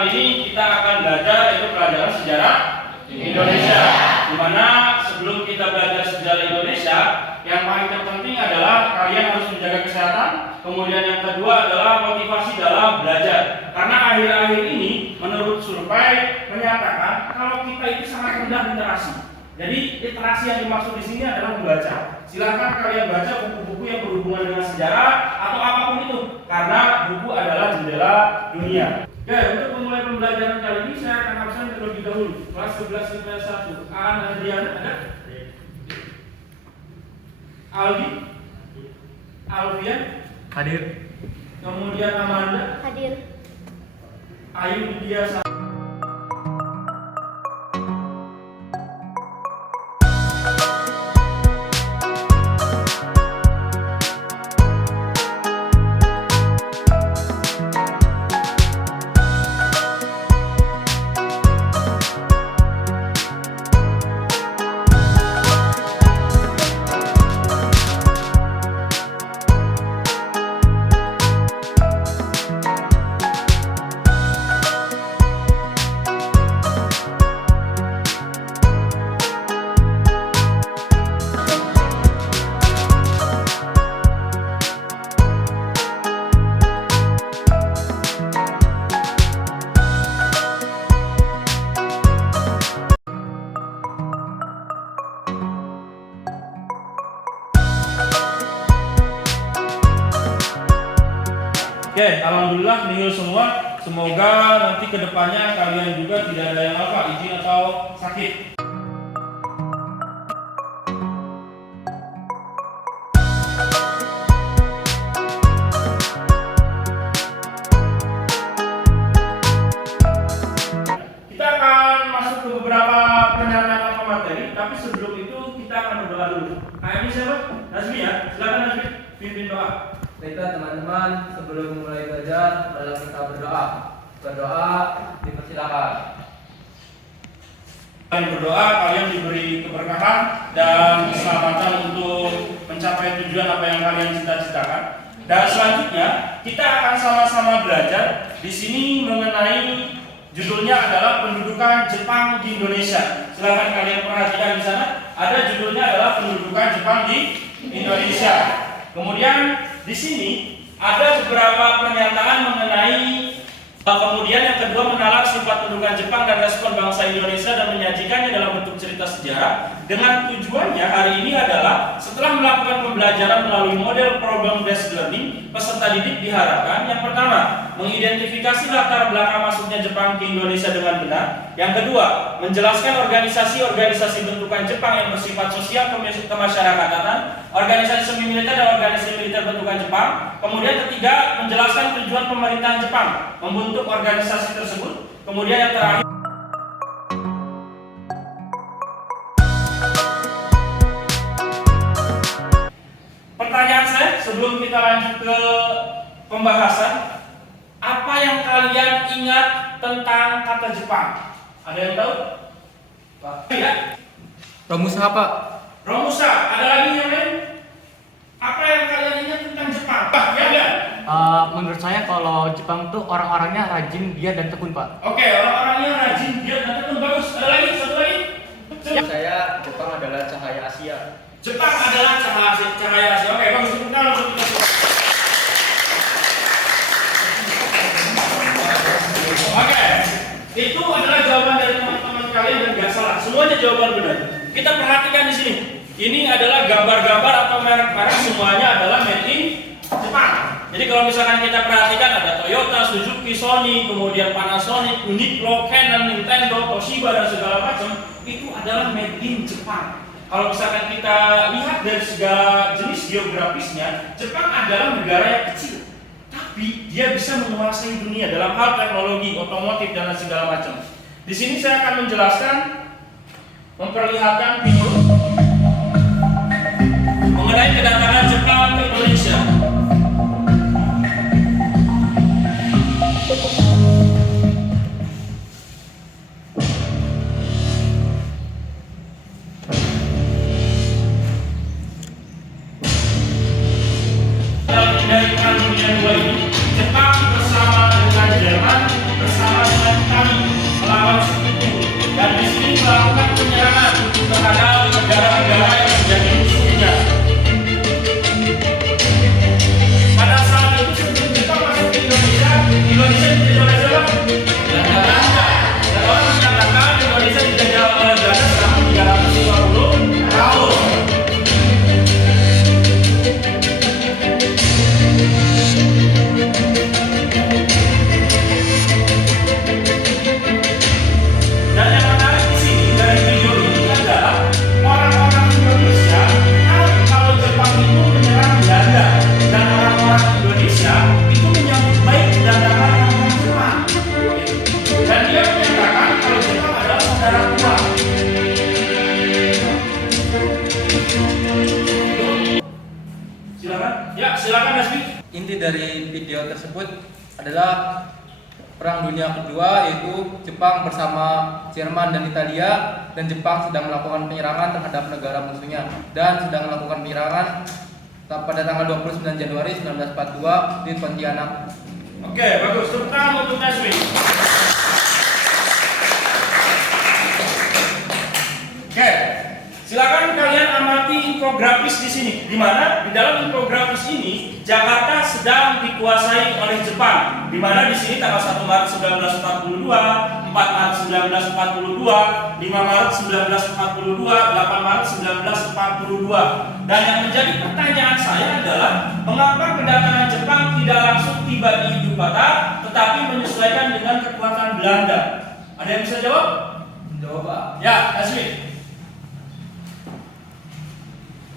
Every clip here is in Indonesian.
kali ini kita akan belajar yaitu pelajaran sejarah Indonesia. Di mana sebelum kita belajar sejarah Indonesia, yang paling terpenting adalah kalian harus menjaga kesehatan. Kemudian yang kedua adalah motivasi dalam belajar. Karena akhir-akhir ini menurut survei menyatakan kalau kita itu sangat rendah literasi. Jadi literasi yang dimaksud di sini adalah membaca. Silakan kalian baca buku-buku yang berhubungan dengan sejarah atau apapun itu, karena buku adalah jendela dunia. Oke, untuk memulai pembelajaran kali ini saya akan absen terlebih dahulu. Kelas 11 IPS 1. Aan Adriana ada? Aldi? Alfian? Hadir. Kemudian Amanda? Hadir. Ayu Widya. Oke, alhamdulillah nihil semua. Semoga nanti kedepannya kalian juga tidak ada yang izin atau sakit. Kita akan masuk ke beberapa pernyataan materi, tapi sebelum itu kita akan berdoa dulu. Ini siapa? Nazmi ya, silakan Nazmi, pimpin doa. Baiklah teman-teman, sebelum mulai belajar, marilah kita berdoa. Berdoa dipersilakan. Kalian berdoa, kalian diberi keberkahan dan keselamatan untuk mencapai tujuan apa yang kalian cita-citakan. Dan selanjutnya kita akan sama-sama belajar di sini mengenai judulnya adalah pendudukan Jepang di Indonesia. Silakan kalian perhatikan di sana. Ada judulnya adalah pendudukan Jepang di Indonesia. Kemudian di sini ada beberapa pernyataan mengenai kemudian yang kedua menalar sifat pendudukan Jepang dan respon bangsa Indonesia dan menyajikannya dalam bentuk cerita sejarah. Dengan tujuannya hari ini adalah setelah melakukan pembelajaran melalui model problem based learning, peserta didik diharapkan yang pertama mengidentifikasi latar belakang masuknya Jepang ke Indonesia dengan benar. Yang kedua, menjelaskan organisasi-organisasi bentukan Jepang yang bersifat sosial kemasyarakatan, organisasi semi militer dan organisasi militer bentukan Jepang. Kemudian ketiga, menjelaskan tujuan pemerintahan Jepang membentuk organisasi tersebut. Kemudian yang terakhir, pertanyaan saya sebelum kita lanjut ke pembahasan, apa yang kalian ingat tentang kata Jepang? Ada yang tahu? Pak? Ya? Romusa Pak. Romusa, ada lagi yang lain? Apa yang kalian ingat tentang Jepang? Pak, ya enggak? Menurut saya kalau Jepang tuh orang-orangnya rajin, giat dan tekun Pak. Oke, orang-orangnya rajin, giat dan tekun, bagus. Ada lagi? Satu lagi? Coba. Saya Jepang adalah cahaya Asia. Jepang adalah cahaya Asia. Oke, bagus. Kita langsung kita coba. Oke, itu adalah jawaban dari teman-teman kalian dan nggak salah. Semuanya jawaban benar. Kita perhatikan di sini. Ini adalah gambar-gambar atau merek-merek, semuanya adalah made in Jepang. Jadi kalau misalkan kita perhatikan ada Toyota, Suzuki, Sony, kemudian Panasonic, Uniqlo, Canon, Nintendo, Toshiba dan segala macam itu adalah made in Jepang. Kalau misalkan kita lihat dari segala jenis geografisnya, Jepang adalah negara yang kecil, tapi dia bisa menguasai dunia dalam hal teknologi, otomotif dan segala macam. Di sini saya akan menjelaskan, memperlihatkan video mengenai kedatangan Jepang ke Indonesia. Dari Perang Dunia II ini, Jepang bersama dengan Jerman, bersama dengan Inti dari video tersebut adalah Perang Dunia Kedua, yaitu Jepang bersama Jerman dan Italia, dan Jepang sedang melakukan penyerangan terhadap negara musuhnya dan sedang melakukan penyerangan pada tanggal 29 Januari 1942 di Pontianak. Oke, bagus. Tepuk tangan untuk Naswi. Oke, silakan kalian amati infografis di sini. Di mana di dalam infografis ini Jakarta sedang dikuasai oleh Jepang. Di mana di sini tanggal 1 Maret 1942, 4 Maret 1942, 5 Maret 1942, 8 Maret 1942. Dan yang menjadi pertanyaan saya adalah mengapa kedatangan Jepang tidak langsung tiba di Ibu Kota, tetapi menyesuaikan dengan kekuatan Belanda? Ada yang bisa jawab? Jawab, Pak. Ya, Asmi.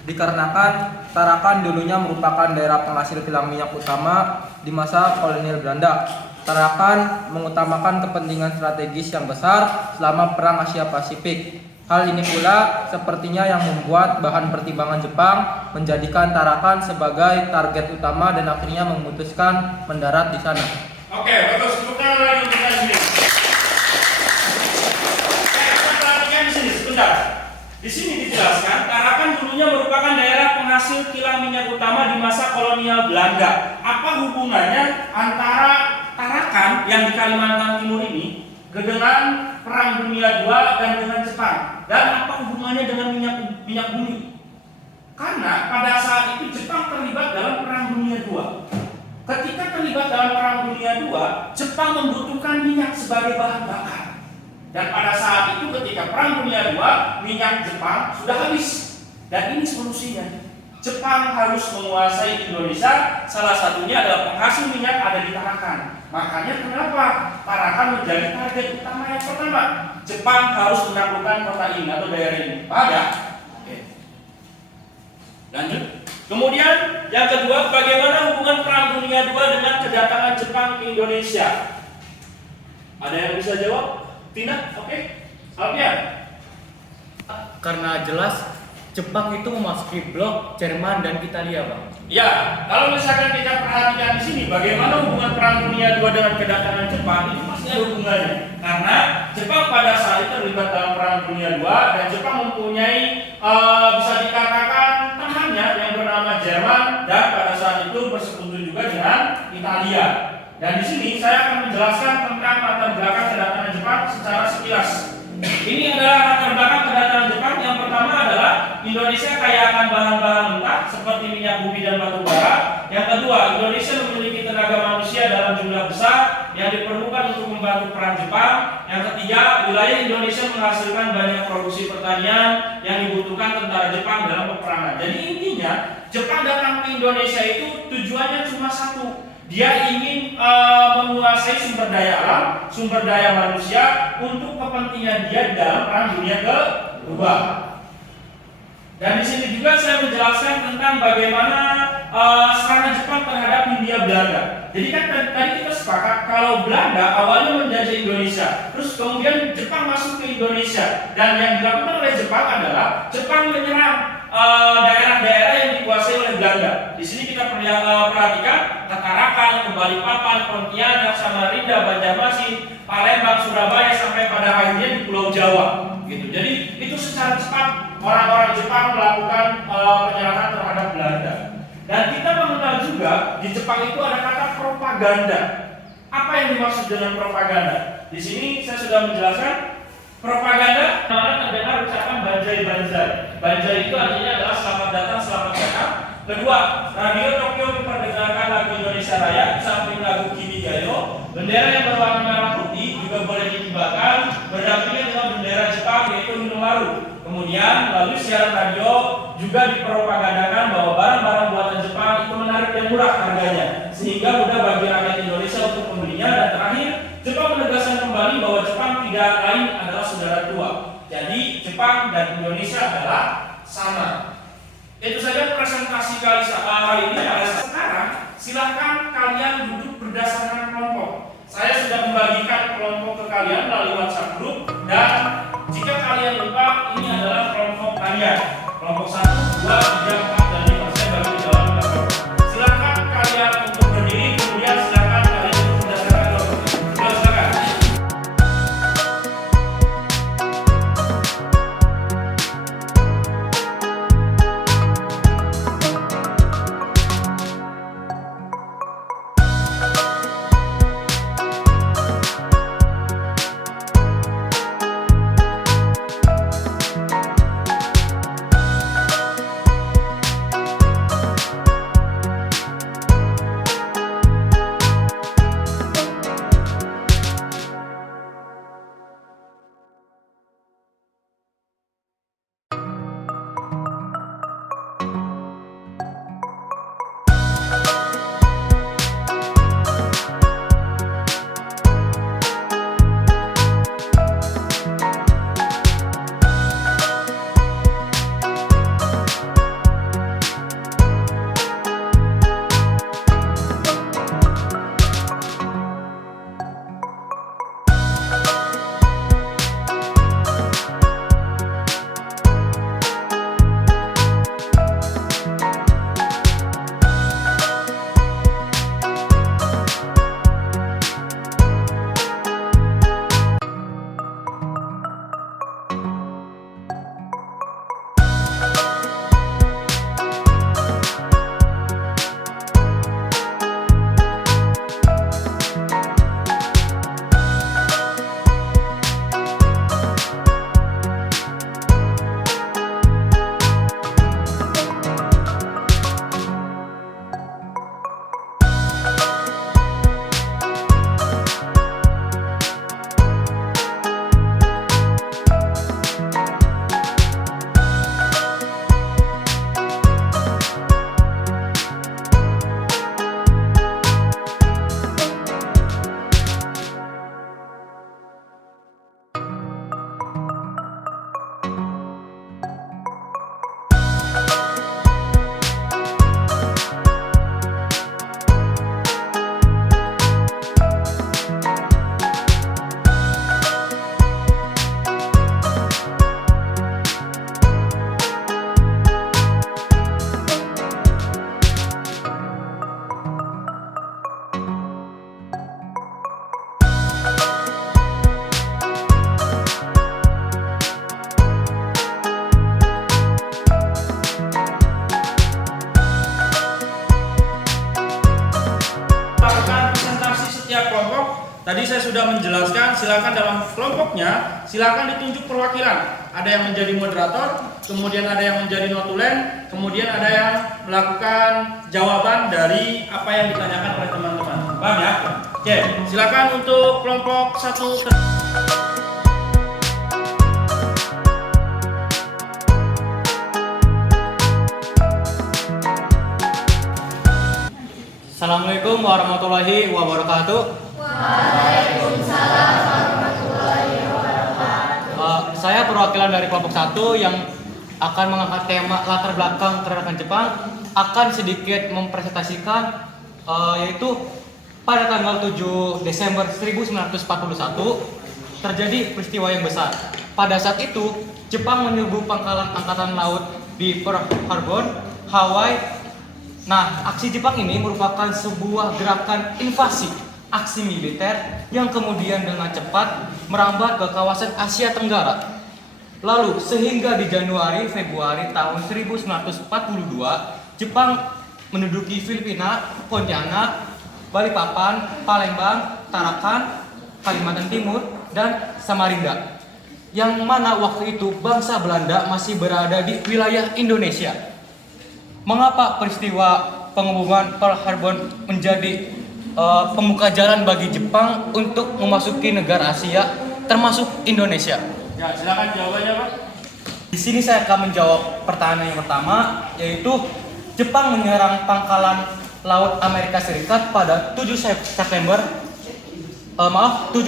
Dikarenakan Tarakan dulunya merupakan daerah penghasil kilang minyak utama di masa kolonial Belanda. Tarakan mengutamakan kepentingan strategis yang besar selama Perang Asia Pasifik. Hal ini pula sepertinya yang membuat bahan pertimbangan Jepang menjadikan Tarakan sebagai target utama dan akhirnya memutuskan mendarat di sana. Oke, bagus. Tepuk tangan lagi untuk Asmi. Kita perhatikan di sini sebentar. Di sini dijelaskan, Tarakan dulunya merupakan daerah penghasil kilang minyak utama di masa kolonial Belanda. Apa hubungannya antara Tarakan yang di Kalimantan Timur ini dengan Perang Dunia II dan dengan Jepang? Dan apa hubungannya dengan minyak bumi? Karena pada saat itu Jepang terlibat dalam Perang Dunia II. Ketika terlibat dalam Perang Dunia II, Jepang membutuhkan minyak sebagai bahan bakar. Dan pada saat itu ketika Perang Dunia II, minyak Jepang sudah habis. Dan ini solusinya. Jepang harus menguasai Indonesia, salah satunya adalah penghasil minyak ada di Tarakan. Makanya kenapa Tarakan menjadi target utama yang pertama? Jepang harus menaklukkan kota ini atau daerah ini. Paham ya? Oke. Lanjut. Kemudian yang kedua, bagaimana hubungan Perang Dunia II dengan kedatangan Jepang ke Indonesia? Ada yang bisa jawab? Tina, oke. Alfian. Karena jelas Jepang itu memasuki blok Jerman dan Italia, Bang. Ya, kalau misalkan kita perhatikan di sini, bagaimana hubungan Perang Dunia II dengan kedatangan Jepang, ini pasti ada hubungannya. Karena Jepang pada saat itu terlibat dalam Perang Dunia II dan Jepang mempunyai bisa dikatakan temannya yang bernama Jerman dan pada saat itu bersekutu juga dengan Italia. Dan di sini saya akan menjelaskan tentang latar belakang kedatangan Jepang secara sekilas. Ini adalah latar belakang kedatangan Jepang. Yang pertama adalah Indonesia kaya akan bahan-bahan mentah seperti minyak bumi dan batu bara. Yang kedua, Indonesia memiliki tenaga manusia dalam jumlah besar yang diperlukan untuk membantu perang Jepang. Yang ketiga, wilayah Indonesia menghasilkan banyak produksi pertanian yang dibutuhkan tentara Jepang dalam peperangan. Jadi intinya, Jepang datang ke Indonesia itu tujuannya cuma satu. Dia ingin menguasai sumber daya alam, sumber daya manusia untuk kepentingan dia dalam Perang Dunia Kedua. Dan di sini juga saya menjelaskan tentang bagaimana serangan Jepang terhadap Hindia Belanda. Jadi kan tadi kita sepakat kalau Belanda awalnya menjajah Indonesia, terus kemudian Jepang masuk ke Indonesia, dan yang dilakukan oleh Jepang adalah Jepang menyerang daerah-daerah yang dikuasai oleh Belanda. Di sini kita perhatikan Tarakan, Balikpapan, Pontianak, Samarinda, Banjarmasin, Palembang, Surabaya sampai pada akhirnya di Pulau Jawa. Gitu. Jadi itu secara cepat orang-orang Jepang melakukan penyerangan terhadap Belanda. Dan kita mengenal juga di Jepang itu ada kata propaganda. Apa yang dimaksud dengan propaganda? Di sini saya sudah menjelaskan. Propaganda kemarin terdengar ucapan banjai-banjai. Banjai itu artinya adalah selamat datang, selamat datang. Kedua, radio Tokyo memperdengarkan lagu Indonesia Raya, samping lagu Kimi Gayo. Bendera yang berwarna merah putih juga boleh dikibarkan berdampingan dengan bendera Jepang yaitu Hinomaru. Kemudian melalui siaran radio juga dipropagandakan bahwa barang-barang buatan Jepang itu menarik dan murah harganya, sehingga mudah bagi rakyat Indonesia untuk membelinya. Dan terakhir, Jepang menegaskan kembali bahwa Jepang tidak lain adalah saudara tua. Jadi Jepang dan Indonesia adalah sama. Itu saja presentasi kali ini. Sekarang silahkan kalian duduk berdasarkan kelompok. Saya sudah membagikan kelompok ke kalian melalui WhatsApp group, dan jika kalian lupa, ini adalah kelompok kalian. Kelompok 1, 2, 3, 4, dan 5. Saya bagi di dalam kelompok. Silahkan kalian setiap kelompok. Tadi saya sudah menjelaskan, silakan dalam kelompoknya, silakan ditunjuk perwakilan. Ada yang menjadi moderator, kemudian ada yang menjadi notulen, kemudian ada yang melakukan jawaban dari apa yang ditanyakan oleh teman-teman. Paham ya? Oke, silakan untuk kelompok 1. Assalamualaikum warahmatullahi wabarakatuh. Waalaikumsalam warahmatullahi wabarakatuh. Saya perwakilan dari kelompok 1 yang akan mengangkat tema latar belakang pergerakan Jepang, akan sedikit mempresentasikan yaitu pada tanggal 7 Desember 1941 terjadi peristiwa yang besar. Pada saat itu, Jepang menyerbu pangkalan angkatan laut di Pearl Harbor, Hawaii. Nah, aksi Jepang ini merupakan sebuah gerakan invasi, aksi militer yang kemudian dengan cepat merambat ke kawasan Asia Tenggara. Lalu, sehingga di Januari-Februari tahun 1942, Jepang menduduki Filipina, Pontianak, Balikpapan, Palembang, Tarakan, Kalimantan Timur, dan Samarinda. Yang mana waktu itu bangsa Belanda masih berada di wilayah Indonesia. Mengapa peristiwa pengepungan Pearl Harbor menjadi pembuka jalan bagi Jepang untuk memasuki negara Asia, termasuk Indonesia? Ya, silakan jawabannya, Pak. Di sini saya akan menjawab pertanyaan yang pertama, yaitu Jepang menyerang pangkalan laut Amerika Serikat pada 7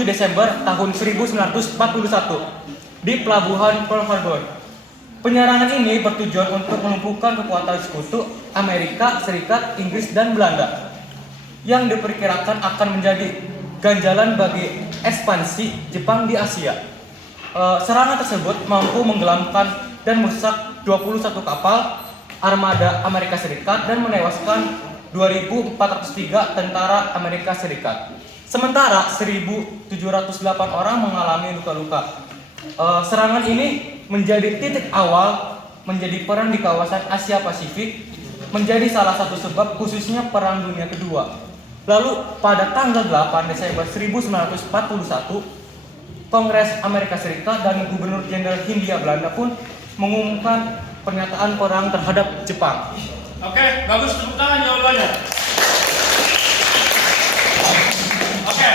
Desember tahun 1941 di pelabuhan Pearl Harbor. Penyerangan ini bertujuan untuk melumpuhkan kekuatan sekutu Amerika Serikat, Inggris, dan Belanda yang diperkirakan akan menjadi ganjalan bagi ekspansi Jepang di Asia. Serangan tersebut mampu menggelamkan dan merusak 21 kapal armada Amerika Serikat dan menewaskan 2.403 tentara Amerika Serikat. Sementara 1.708 orang mengalami luka-luka. Serangan ini menjadi titik awal menjadi perang di kawasan Asia Pasifik, menjadi salah satu sebab khususnya Perang Dunia Kedua. Lalu pada tanggal 8 Desember 1941, Kongres Amerika Serikat dan Gubernur Jenderal Hindia Belanda pun mengumumkan pernyataan perang terhadap Jepang. Oke, bagus, tepuk tangan jawabannya. Oke,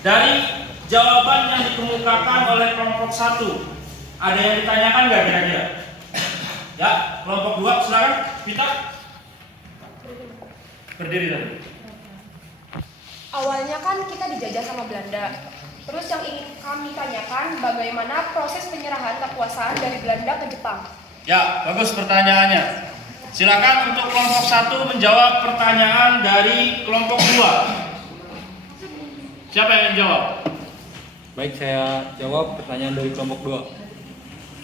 dari jawaban yang dikemukakan oleh kelompok 1, ada yang ditanyakan nggak kira-kira? Ya, kelompok 2 silakan. Kita berdiri dulu. Awalnya kan kita dijajah sama Belanda. Terus yang ingin kami tanyakan, bagaimana proses penyerahan kekuasaan dari Belanda ke Jepang? Ya, bagus pertanyaannya. Silakan untuk kelompok 1 menjawab pertanyaan dari kelompok 2. Siapa yang ingin jawab? Baik, saya jawab pertanyaan dari kelompok 2.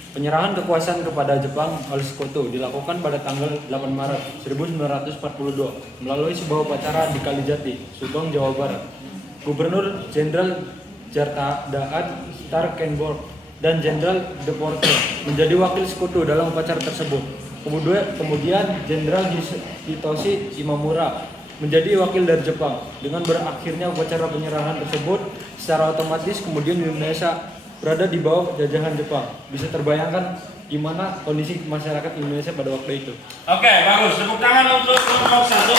Penyerahan kekuasaan kepada Jepang oleh Sekutu dilakukan pada tanggal 8 Maret 1942 melalui sebuah upacara di Kalijati, Subang, Jawa Barat. Gubernur Jenderal Daan Starkenborg dan Jenderal De Porter menjadi wakil Sekutu dalam upacara tersebut. Kemudian Jenderal Hitoshi Imamura menjadi wakil dari Jepang. Dengan berakhirnya upacara penyerahan tersebut, secara otomatis kemudian Indonesia berada di bawah jajahan Jepang. Bisa terbayangkan gimana kondisi masyarakat Indonesia pada waktu itu. Oke, bagus. Tepuk tangan untuk kelompok 1.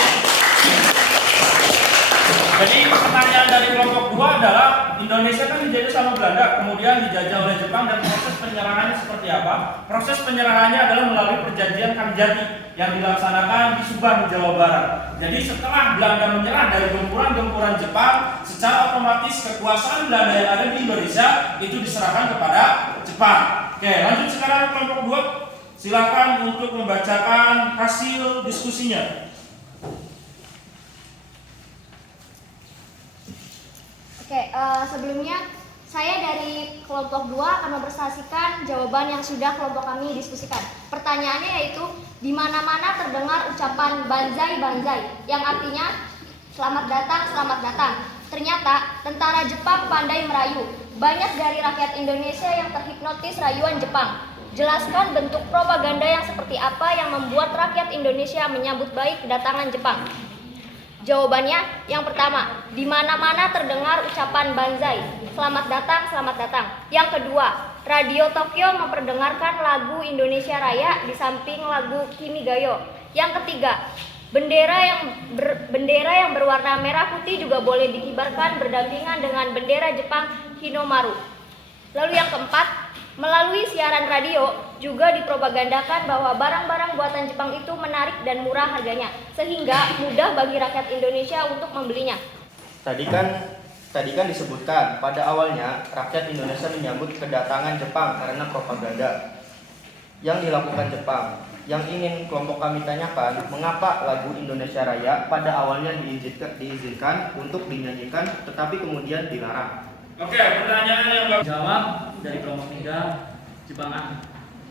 Jadi pertanyaan dari kelompok 2 adalah Indonesia kan dijajah sama Belanda, kemudian dijajah oleh Jepang, dan proses penyerahannya seperti apa? Proses penyerahannya adalah melalui perjanjian Kalijati yang dilaksanakan di Subang, Jawa Barat. Jadi setelah Belanda menyerah dari gempuran-gempuran Jepang, secara otomatis kekuasaan Belanda yang ada di Indonesia itu diserahkan kepada Jepang. Oke, lanjut sekarang kelompok 2. Silakan untuk membacakan hasil diskusinya. Oke, sebelumnya saya dari kelompok 2 akan mempresentasikan jawaban yang sudah kelompok kami diskusikan. Pertanyaannya yaitu, di mana-mana terdengar ucapan banzai banzai yang artinya selamat datang, selamat datang. Ternyata tentara Jepang pandai merayu. Banyak dari rakyat Indonesia yang terhipnotis rayuan Jepang. Jelaskan bentuk propaganda yang seperti apa yang membuat rakyat Indonesia menyambut baik kedatangan Jepang. Jawabannya yang pertama, di mana-mana terdengar ucapan banzai, selamat datang, selamat datang. Yang kedua, Radio Tokyo memperdengarkan lagu Indonesia Raya di samping lagu Kimi Gayo. Yang ketiga, bendera yang berwarna merah putih juga boleh dikibarkan berdampingan dengan bendera Jepang Hinomaru. Lalu yang keempat, melalui siaran radio juga dipropagandakan bahwa barang-barang buatan Jepang itu menarik dan murah harganya, sehingga mudah bagi rakyat Indonesia untuk membelinya. Tadi kan disebutkan pada awalnya rakyat Indonesia menyambut kedatangan Jepang karena propaganda yang dilakukan Jepang. Yang ingin kelompok kami tanyakan, mengapa lagu Indonesia Raya pada awalnya diizinkan untuk dinyanyikan tetapi kemudian dilarang? Oke, pertanyaan yang Jawab dari kelompok 3, Jepang.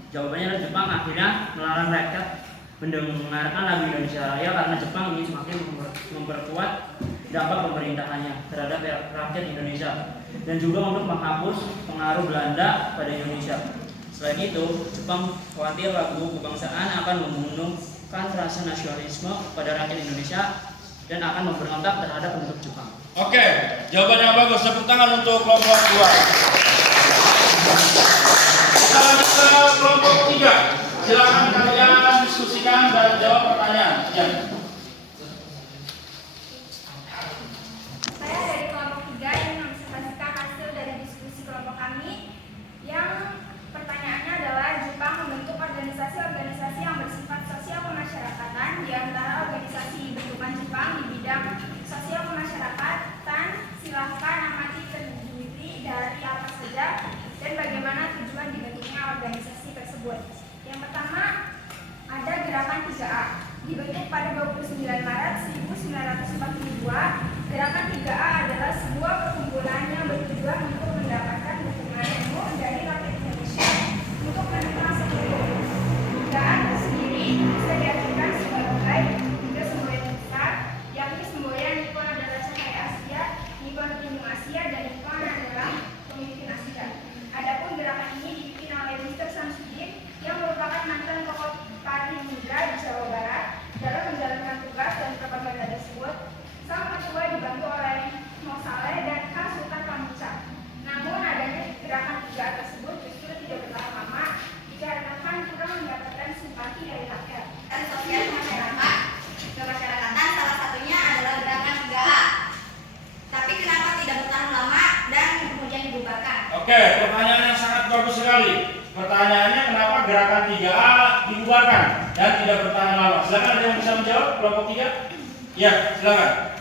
Jawabannya adalah Jepang akhirnya melarang rakyat mendengarkan lagu Indonesia Raya karena Jepang ingin semakin memperkuat dampak pemerintahannya terhadap rakyat Indonesia dan juga untuk menghapus pengaruh Belanda pada Indonesia. Selain itu, Jepang khawatir lagu kebangsaan akan membunuhkan rasa nasionalisme pada rakyat Indonesia dan akan memberontak terhadap penduduk Jepang. Oke, jawaban yang bagus. Tepuk tangan untuk kelompok 2. Kita lanjut ke kelompok 3. Silakan kalian diskusikan dan jawab pertanyaan. Ya. Saya dari kelompok 3 yang mempresentasikan hasil dari diskusi kelompok kami. Yang pertanyaannya adalah Jepang membentuk organisasi-organisasi yang bersifat sosial kemasyarakatan, di antara organisasi bentukan Jepang di bidang sosial kemasyarakatan. Silahkan amati terdiri dari apa saja dan bagaimana tujuan dibentuknya organisasi tersebut. Yang pertama, ada gerakan 3A. Dibentuk pada 29 Maret 1942, gerakan 3A adalah sebuah perkumpulan yang bertujuan untuk mendapatkan dukungan penuh dari rakyat Indonesia untuk menentang semboyan. 3A tersendiri bisa diartikan sebagai 3 semboyan besar, yakni semboyan Nippon adalah cahaya Asia, Nippon pelindung Asia, dan Nippon adalah pemimpin Asia. Adapun gerakan ini dipimpin oleh Mr. Samsudin yang merupakan mantan tokoh Partai Muda di Jawa Barat. Dalam menjalankan tugas dan propaganda tersebut, sang ketua dibantu oleh Mo Saleh dan Kang Sultan Pamuca. Namun adanya gerakan 3 tersebut justru tidak bertahan lama dikarenakan kurang mendapatkan simpati dari rakyat. Dan sosial kemasyarakatan salah satunya adalah gerakan 3A. Tapi kenapa tidak bertahan lama dan kemudian dibubarkan? Oke, pertanyaan yang sangat bagus sekali. Pertanyaannya kenapa gerakan 3A dibubarkan dan tidak bertahan lama? Silakan ada yang bisa menjawab kelompok 3? Ya, silakan.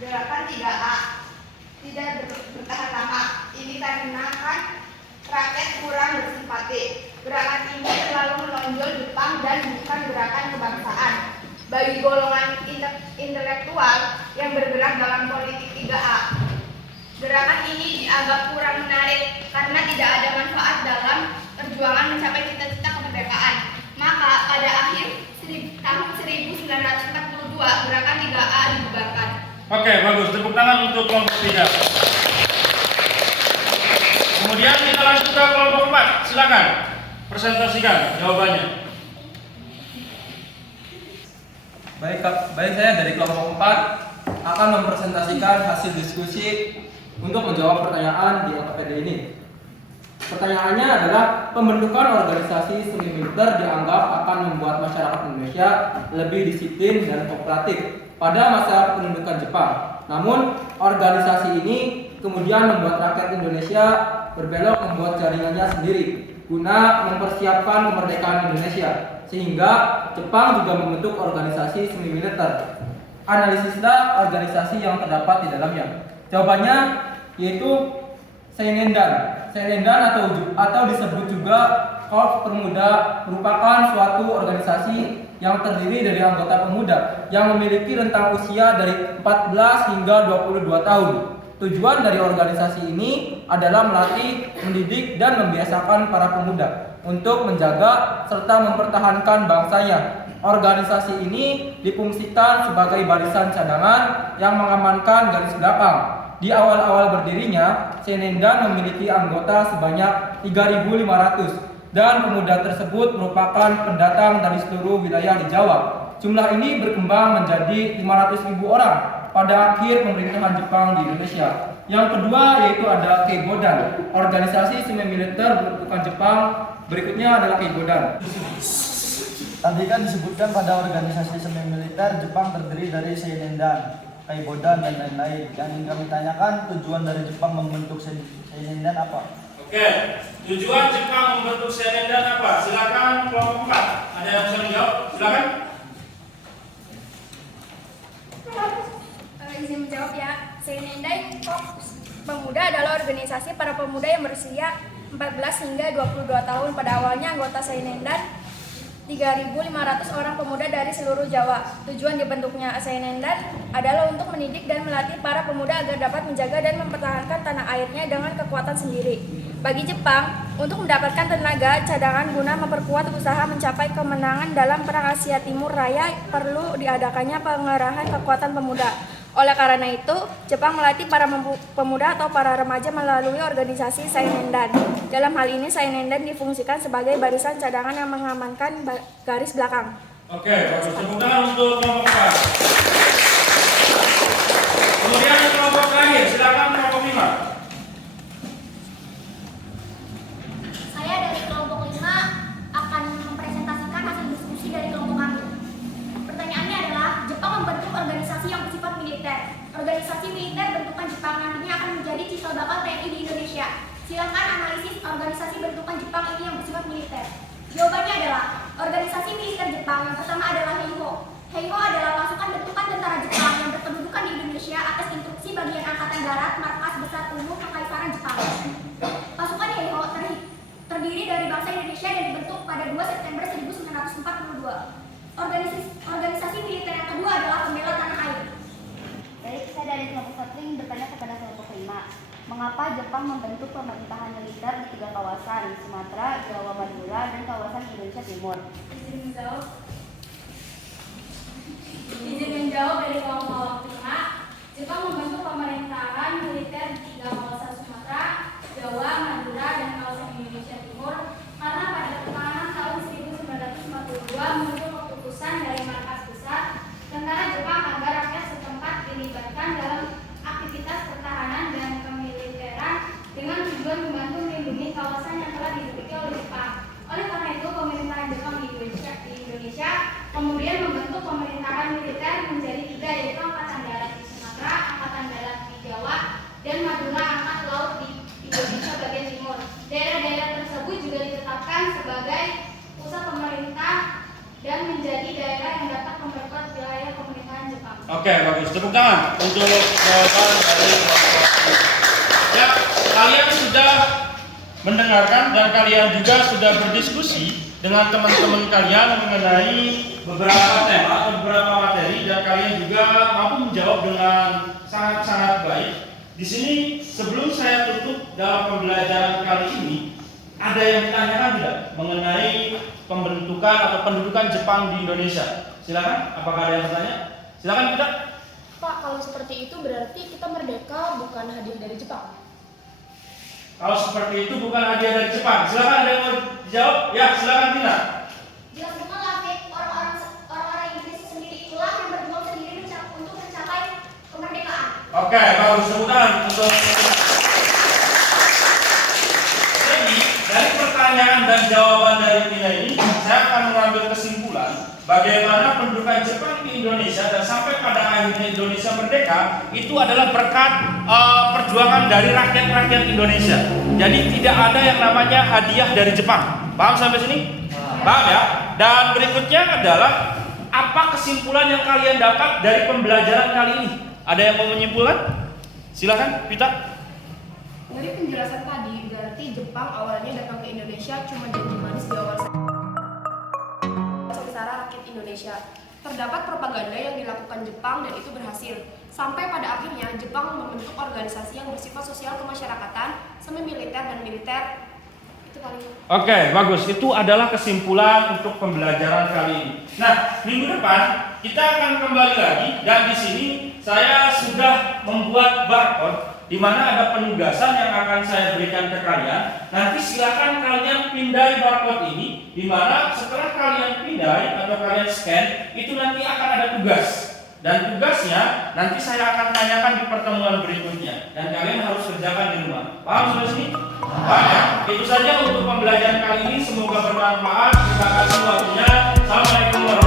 Gerakan 3A tidak bertahan lama. Ini karena kan rakyat kurang bersimpati. Gerakan ini selalu menonjol Jepang dan bukan gerakan kebangsaan. Bagi golongan intelektual yang bergerak dalam politik 3A, gerakan ini dianggap kurang menarik karena tidak ada manfaat dalam perjuangan mencapai cita-cita kemerdekaan. Maka pada akhir tahun 1942 gerakan 3A dibubarkan. Oke, bagus. Tepuk tangan untuk kelompok 3. Kemudian kita lanjut ke kelompok 4. Silakan presentasikan jawabannya. Baik, saya dari kelompok 4 akan mempresentasikan hasil diskusi untuk menjawab pertanyaan di LKPD ini. Pertanyaannya adalah, pembentukan organisasi semi militer dianggap akan membuat masyarakat Indonesia lebih disiplin dan kooperatif pada masa pendudukan Jepang. Namun, organisasi ini kemudian membuat rakyat Indonesia berbelok membuat jaringannya sendiri guna mempersiapkan kemerdekaan Indonesia, sehingga Jepang juga membentuk organisasi semi militer. Analisislah organisasi yang terdapat di dalamnya. Jawabannya yaitu Seinendan atau disebut juga Korps Pemuda merupakan suatu organisasi yang terdiri dari anggota pemuda yang memiliki rentang usia dari 14 hingga 22 tahun. Tujuan dari organisasi ini adalah melatih, mendidik, dan membiasakan para pemuda untuk menjaga serta mempertahankan bangsanya. Organisasi ini difungsikan sebagai barisan cadangan yang mengamankan garis belakang. Di awal-awal berdirinya, Seinendan memiliki anggota sebanyak 3.500 dan pemuda tersebut merupakan pendatang dari seluruh wilayah di Jawa. Jumlah ini berkembang menjadi 500.000 orang pada akhir pemerintahan Jepang di Indonesia. Yang kedua yaitu ada Keibodan, organisasi semi militer berbentukan Jepang. Berikutnya adalah Keibodan. Tadi kan disebutkan pada organisasi semi militer Jepang terdiri dari Seinendan, Keibodan dan lain-lain. Yang ingin kami tanyakan, tujuan dari Jepang membentuk Seinendan apa? Oke, tujuan Jepang membentuk Seinendan apa? Silakan kelompok 4. Ada yang bisa menjawab? Silakan. Izin menjawab ya. Seinendan Korps Pemuda adalah organisasi para pemuda yang berusia 14 hingga 22 tahun. Pada awalnya anggota Seinendan 3.500 orang pemuda dari seluruh Jawa. Tujuan dibentuknya Seinendan adalah untuk mendidik dan melatih para pemuda agar dapat menjaga dan mempertahankan tanah airnya dengan kekuatan sendiri. Bagi Jepang, untuk mendapatkan tenaga cadangan guna memperkuat usaha mencapai kemenangan dalam Perang Asia Timur Raya, perlu diadakannya pengerahan kekuatan pemuda. Oleh karena itu, Jepang melatih para pemuda atau para remaja melalui organisasi Seinendan. Dalam hal ini, Seinendan difungsikan sebagai barisan cadangan yang mengamankan garis belakang. Oke, bagus. Tepuk tangan untuk kelompok 4. Kemudian kelompok terakhir, silakan kelompok 5. Saya dari kelompok 5 akan mempresentasikan hasil diskusi dari kelompok kami. Pertanyaannya adalah, Jepang membentuk organisasi yang bersifat militer. Organisasi militer bentukan Jepang nantinya akan menjadi cikal bakal TNI di Indonesia. Silakan analisis organisasi bentukan Jepang ini yang bersifat militer. Jawabannya adalah, organisasi militer Jepang yang pertama adalah Heiho. Heiho adalah pasukan bentukan tentara Jepang yang berkedudukan di Indonesia atas instruksi bagian angkatan darat markas besar umum Kekaisaran Jepang. Pasukan Heiho terdiri dari bangsa Indonesia dan dibentuk pada 2 September 1942. Organisasi militer yang kedua adalah Pembela Tanah Air. Baik, saya dari kelompok 1 ingin bertanya kepada kelompok 5. Mengapa Jepang membentuk pemerintahan militer di 3 kawasan, Sumatera, Jawa, Madura, dan kawasan Indonesia Timur? Izin menjawab dari kelompok 5. Jepang membentuk pemerintahan militer di 3 kawasan Sumatera, Jawa, Madura, dan kawasan Indonesia Timur karena pada pertengahan tahun 1942 muncul keputusan dari markas besar tentara Jepang agar rakyat setempat dilibatkan dalam aktivitas pertahanan dan kemiliteran dengan tujuan membantu melindungi kawasan yang telah diduduki oleh Jepang. Oleh karena itu, pemerintahan Jepang di Indonesia kemudian membentuk pemerintahan militer menjadi 3, yaitu Angkatan Darat di Sumatera, Angkatan Darat di Jawa, dan Madura Angkat Laut di Indonesia bagian timur. Daerah-daerah tersebut juga ditetapkan sebagai pusat pemerintah dan menjadi daerah yang dapat memperkuat wilayah pemerintahan Jepang. Oke, bagus. Tepuk tangan untuk jawaban dari kelompok 5. Ya, kalian sudah mendengarkan dan kalian juga sudah berdiskusi dengan teman-teman kalian mengenai beberapa tema atau beberapa materi dan kalian juga mampu menjawab dengan sangat-sangat baik. Di sini sebelum saya tutup dalam pembelajaran kali ini, ada yang ditanyakan tidak mengenai pembentukan atau pendudukan Jepang di Indonesia? Silakan, apakah ada yang bertanya? Silakan kita. Pak, kalau seperti itu berarti kita merdeka bukan hadiah dari Jepang. Kalau seperti itu bukan hadiah dari Jepang. Silakan, ada yang mau dijawab? Ya, silakan Tina. Jelas bukanlah, orang-orang Inggris sendiri itulah yang berjuang sendiri untuk mencapai kemerdekaan. Oke, bagus. Tepuk tangan untuk. Jadi, dari pertanyaan dan jawaban dari Tina ini, saya akan mengambil kesimpulan bagaimana pendudukan Jepang di Indonesia dan sampai pada akhirnya Indonesia merdeka itu adalah berkat perjuangan dari rakyat-rakyat Indonesia. Jadi tidak ada yang namanya hadiah dari Jepang. Paham sampai sini? Paham ya? Dan berikutnya adalah apa kesimpulan yang kalian dapat dari pembelajaran kali ini? Ada yang mau menyimpulkan? Silakan, Pita. Dari penjelasan tadi, berarti Jepang awalnya datang ke Indonesia cuma janji manis di awal sengsara rakyat Indonesia. Terdapat propaganda yang dilakukan Jepang dan itu berhasil. Sampai pada akhirnya Jepang membentuk organisasi yang bersifat sosial kemasyarakatan, semi militer dan militer. Itu paling. Oke, bagus. Itu adalah kesimpulan untuk pembelajaran kali ini. Nah, minggu depan kita akan kembali lagi dan di sini saya sudah membuat barcode di mana ada penugasan yang akan saya berikan ke kalian. Nanti silakan kalian pindai barcode ini, di mana setelah kalian pindai atau kalian scan, itu nanti akan ada tugas. Dan tugasnya nanti saya akan tanyakan di pertemuan berikutnya dan kalian harus kerjakan di rumah. Paham sampai sini? Paham ya? Itu saja untuk pembelajaran kali ini. Semoga bermanfaat. Terima kasih waktunya. Assalamualaikum warahmatullahi wabarakatuh.